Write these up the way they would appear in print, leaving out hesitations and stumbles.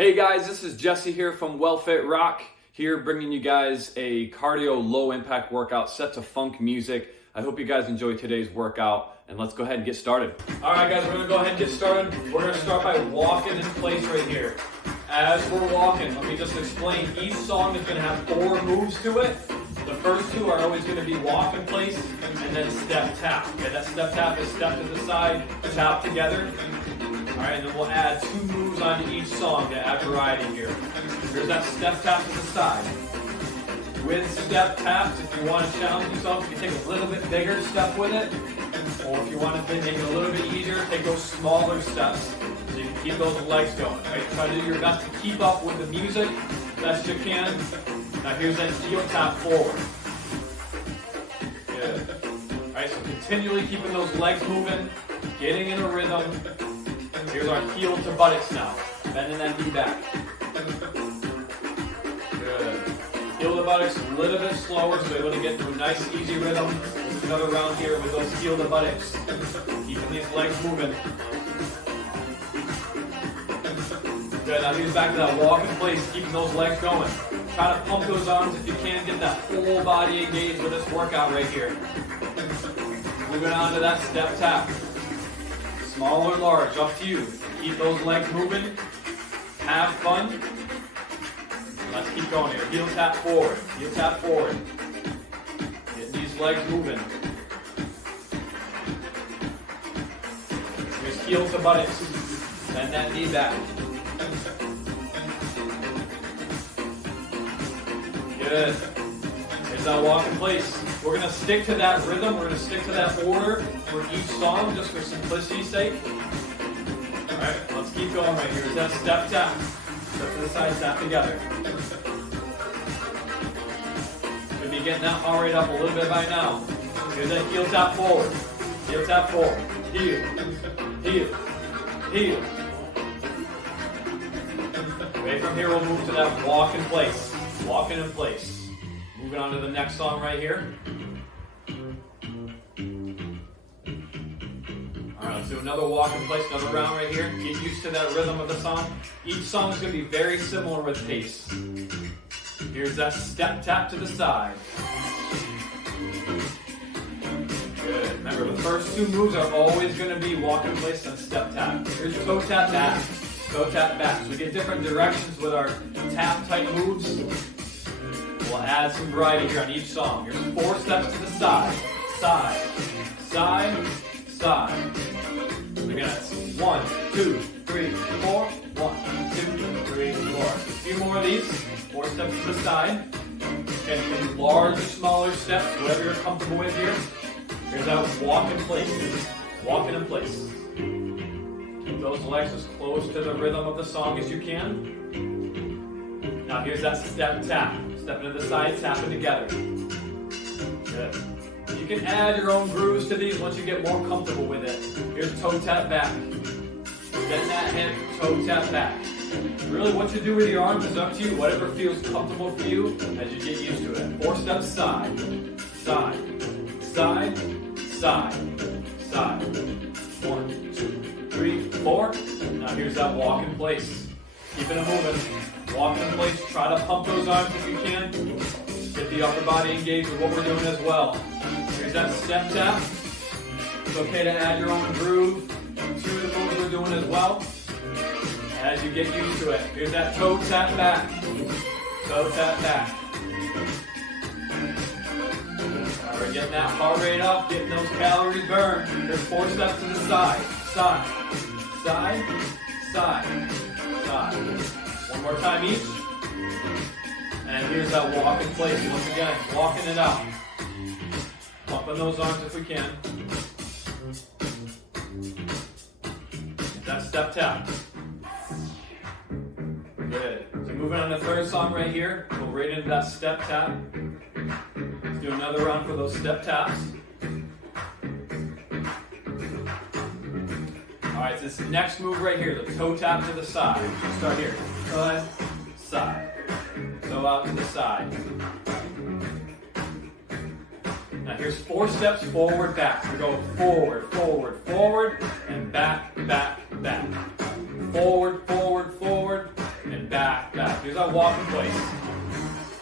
Hey guys, this is Jesse here from WellFit Rock, here bringing you guys a cardio low impact workout set to funk music. I hope you guys enjoy today's workout, and let's go ahead and get started. All right guys, we're gonna go ahead and get started. We're gonna start by walking in place right here. As we're walking, let me just explain, each song is gonna have 4 moves to it. The first 2 are always gonna be walk in place and then step tap. Okay, that step tap is step to the side, tap together. All right, and then we'll add 2 moves onto each song to add variety here. Here's that step tap to the side. With step taps, if you want to challenge yourself, you can take a little bit bigger step with it. Or if you want to make it a little bit easier, take those smaller steps so you can keep those legs going. Right? Try to do your best to keep up with the music best you can. Now here's that heel tap forward. Good. All right, so continually keeping those legs moving, getting in a rhythm. Here's our heel to buttocks now. Bending that knee back. Good. Heel to buttocks a little bit slower so you're able to get into a nice easy rhythm. Another round here with those heel to buttocks. Keeping these legs moving. Good, now here's back to that walk in place, keeping those legs going. Try to pump those arms if you can, get that whole body engaged with this workout right here. Moving on to that step tap. Small or large, up to you. Keep those legs moving. Have fun. Let's keep going here. Heel tap forward. Heel tap forward. Get these legs moving. Here's heel to buttocks. Bend that knee back. Good. Here's that walk in place. We're going to stick to that rhythm. We're going to stick to that order for each song, just for simplicity's sake. All right, let's keep going right here. Here's that step tap. Step to the side, tap together. Should be getting that heart rate up a little bit by now. Here's that heel tap forward. Heel tap forward. Heel. Heel. Heel. Okay, from here we'll move to that walk in place. Walking in place. Moving on to the next song right here. All right, let's do another walk in place, another round right here. Get used to that rhythm of the song. Each song is going to be very similar with pace. Here's that step tap to the side. Good. Remember, the first 2 moves are always going to be walk in place and step tap. Here's toe tap back. Toe tap back. So we get different directions with our tap type moves. We'll add some variety here on each song. Here's 4 steps to the side. Side. Side. Side. Again, that's 1, 2, 3, 4. 1, 2, 3, 4. A few more of these. 4 steps to the side. Okay, you can do large or smaller steps, whatever you're comfortable with here. Here's that walk in place. Walking in place. Keep those legs as close to the rhythm of the song as you can. Now here's that step tap. Stepping to the side, tapping together. Good. You can add your own grooves to these once you get more comfortable with it. Here's toe tap back. Bend that hip, toe tap back. Really what you do with your arms is up to you, whatever feels comfortable for you as you get used to it. 4 steps side, side, side, side, side. 1, 2, 3, 4. Now here's that walk in place. Keeping it moving. Walking in place, try to pump those arms if you can. Get the upper body engaged with what we're doing as well. Here's that step tap. It's okay to add your own groove to the moves we're doing as well. As you get used to it. Here's that toe tap back. Toe tap back. Alright, getting that heart rate up, getting those calories burned. There's 4 steps to the side. Side. Side. Side. Side. 1 more time each. And here's that walk in place. Once again, walking it out. Pumping those arms if we can. That step tap. Good. So moving on to the 3rd song right here. Go right into that step tap. Let's do another round for those step taps. Alright, so this next move right here, the toe tap to the side. We'll start here. Side, side. Toe out to the side. Now here's 4 steps forward, back. We go forward, forward, forward, and back, back, back. Forward, forward, forward, and back, back. Here's our walk in place.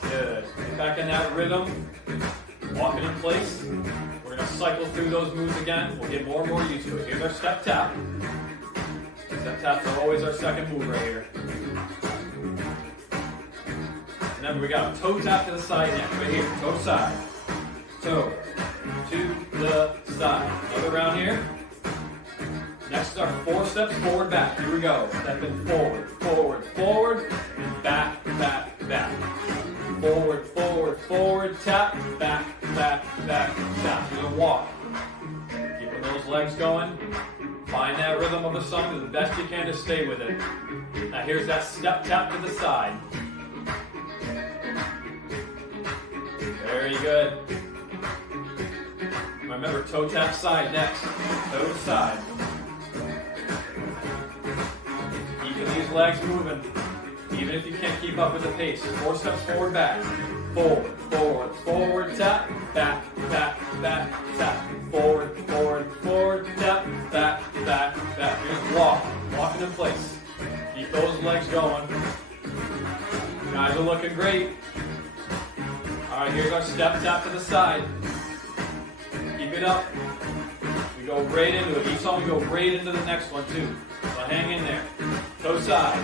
Good. Get back in that rhythm. Walking in place. We're going to cycle through those moves again. We'll get more and more used to it. Here's our step tap. Step taps are always our second move right here. And then we got a toe tap to the side next, right here. Toe side. Toe to the side. Another round here. Next are 4 steps forward, back. Here we go. Stepping forward, forward, forward, and back, back, back. Forward, forward, forward, tap, back, back, back, tap. You're gonna walk. Keeping those legs going. Find that rhythm of the song, do the best you can to stay with it. Now here's that step tap to the side. Very good. Remember, toe tap side next. Toe side. Keeping these legs moving, even if you can't keep up with the pace. 4 steps forward, back. Forward, forward, forward, tap. Back, back, back, tap. Forward, forward, forward, tap. Back, back, back. You're just walking in place. Keep those legs going. You guys are looking great. All right, here's our step tap to the side. Keep it up. We go right into it. Each song we go right into the next one too. So hang in there. Toe side.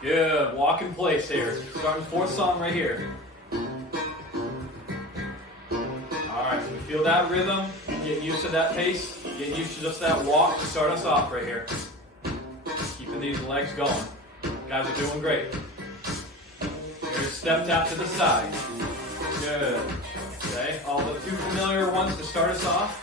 Good. Walk in place here. Starting 4th song right here. Alright, so we feel that rhythm. Getting used to that pace. Getting used to just that walk to start us off right here. Keeping these legs going. You guys are doing great. Here's step tap to the side. Good. Okay, all the 2 familiar ones to start us off.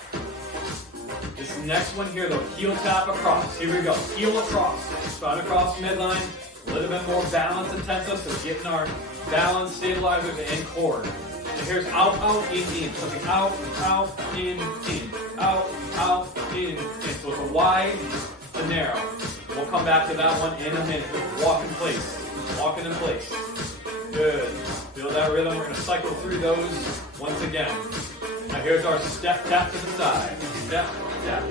This next one here, though, heel tap across. Here we go. Heel across. Stride across midline. A little bit more balance intensive, so getting our balance stabilizers and core. And here's out, out, in. Something out, out, in. Out, out, in. So it's a wide to narrow. We'll come back to that one in a minute. Walk in place. Walking in place. Good. Feel that rhythm. We're going to cycle through those once again. Now here's our step tap to the side. Step, tap.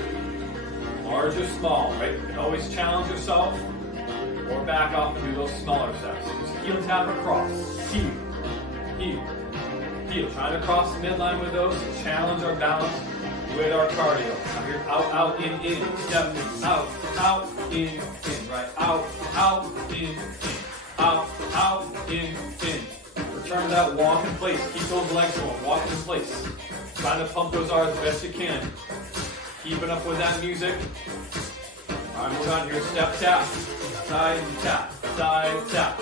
Large or small, right? You can always challenge yourself or back off and do those smaller steps. Just heel tap across. Heel, heel, heel. Trying to cross the midline with those. Challenge our balance with our cardio. Now here's out, out, in. Step, out, in. Right? Out, in. Out, in. Return to that walk in place. Keep those legs going. Walk in place. Trying to pump those R's as best you can. Keeping up with that music. All right, move on here. Step tap. Side tap. Side tap.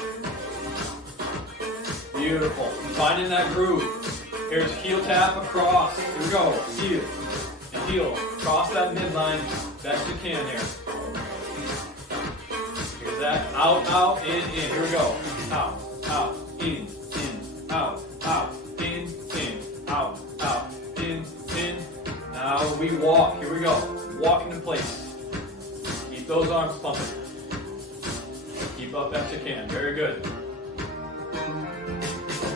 Beautiful. Finding that groove. Here's heel tap across. Here we go. Heel and heel. Cross that midline best you can here. Here's that. Out, in. Here we go. Out, in. Out, in. Out, in. Now we walk. Here we go. Walking in place. Keep those arms pumping. Keep up best you can. Very good.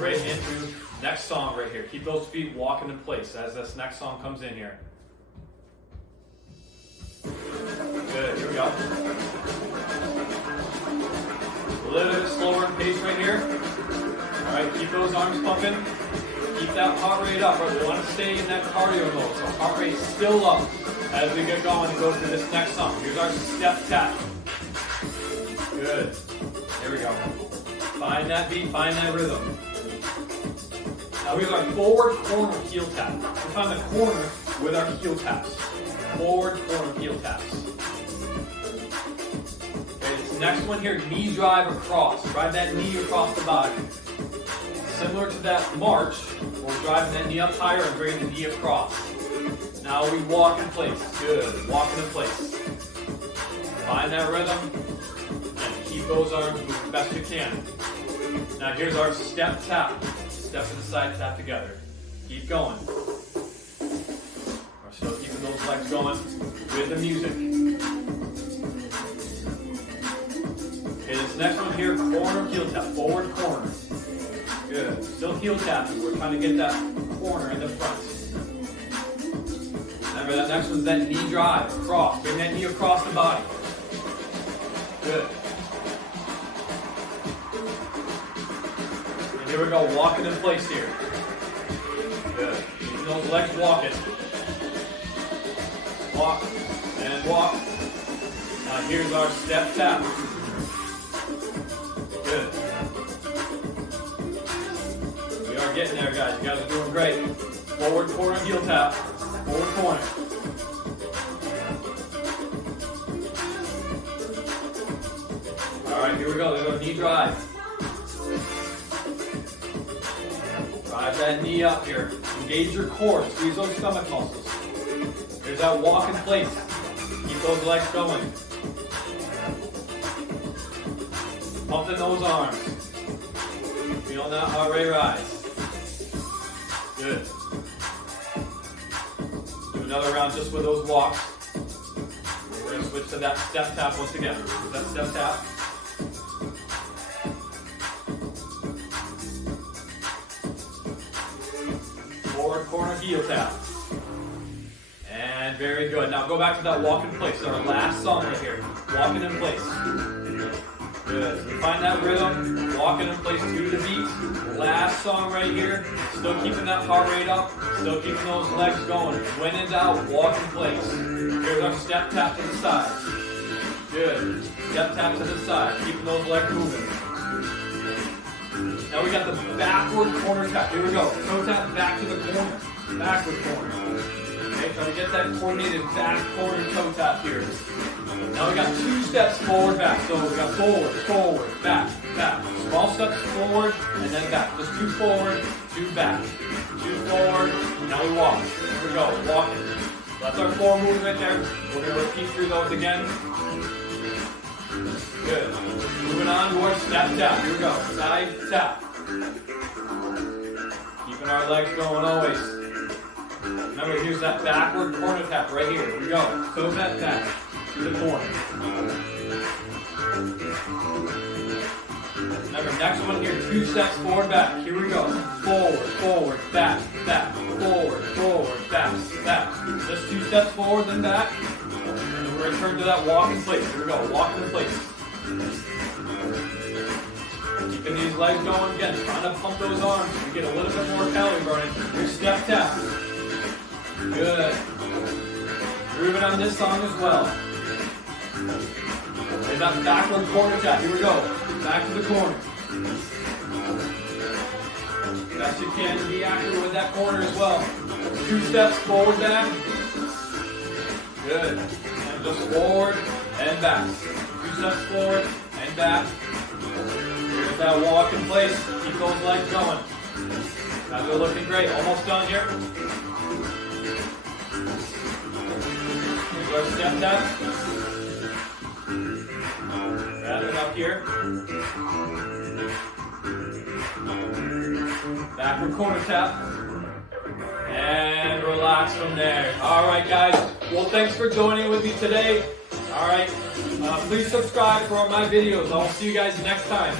Right into next song right here. Keep those feet walking in place as this next song comes in here. Good. Here we go. A little bit slower in pace right here. All right. Keep those arms pumping. Keep that heart rate up. Right? We want to stay in that cardio mode. So heart rate is still up as we get going and go through this next song. Here's our step tap. Good. Here we go. Find that beat. Find that rhythm. Now here's our forward corner heel tap. We find the corner with our heel taps. Forward corner heel taps. Okay, this next one here, knee drive across. Drive that knee across the body. Similar to that march, we're driving that knee up higher and bringing the knee across. Now we walk in place. Good. Walking in place. Find that rhythm and keep those arms moving best you can. Now here's our step tap. Step to the side, tap together. Keep going. We're still keeping those legs going with the music. Okay, this next one here, corner heel tap, forward corner. Good. Still heel tapping. We're trying to get that corner in the front. Remember, that next one's that knee drive, across. Bring that knee across the body. Good. Here we go, walking in place here. Good. Keeping those legs walking. Walk and walk. Now here's our step tap. Good. We are getting there, guys. You guys are doing great. Forward corner heel tap. Forward corner. Alright, here we go. There's our knee drive. Drive that knee up here. Engage your core. Squeeze those stomach muscles. There's that walk in place. Keep those legs going. Pumping those arms. Feeling that heart rate rise. Good. Do another round just with those walks. We're going to switch to that step tap once again. That step tap. Forward corner heel tap. And very good. Now go back to that walk in place. Our last song right here. Walking in place. Good. So you find that rhythm. Walking in place to the beat. Last song right here. Still keeping that heart rate up. Still keeping those legs going. When in doubt, walk in place. Here's our step tap to the side. Good. Step tap to the side. Keeping those legs moving. Now we got the backward corner tap. Here we go. Toe tap back to the corner. Backward corner. Okay, try to get that coordinated back corner toe tap here. Now we got 2 steps forward, back. So we got forward, forward, back, back. Small steps forward and then back. Just 2 forward, 2 back. 2 forward, now we walk. Here we go, walking. That's our 4 moves right there. We're going to repeat through those again. Good. Moving on to our step tap. Here we go. Side tap. Keeping our legs going always. Remember, here's that backward corner tap right here. Here we go. Toe tap back to the corner. Remember, next one here. 2 steps forward, back. Here we go. Forward, forward, back, back. Forward, forward, back, back. Just 2 steps forward, then back. And we'll return to that walk in place. Here we go. Walk in place. Keeping these legs going again, trying to pump those arms so we get a little bit more calorie burning. Your step tap. Good. Grooving on this song as well. There's that backward corner tap. Here we go. Back to the corner. Best you can to be accurate with that corner as well. 2 steps forward, back. Good. And just forward and back. 2 steps forward and back. Here's that walk in place. Keep those legs going. Guys are looking great. Almost done here. Here's our step tap. Grab it up here. Backward corner tap. And relax from there. Alright guys, well thanks for joining with me today. Alright, please subscribe for my videos. I'll see you guys next time.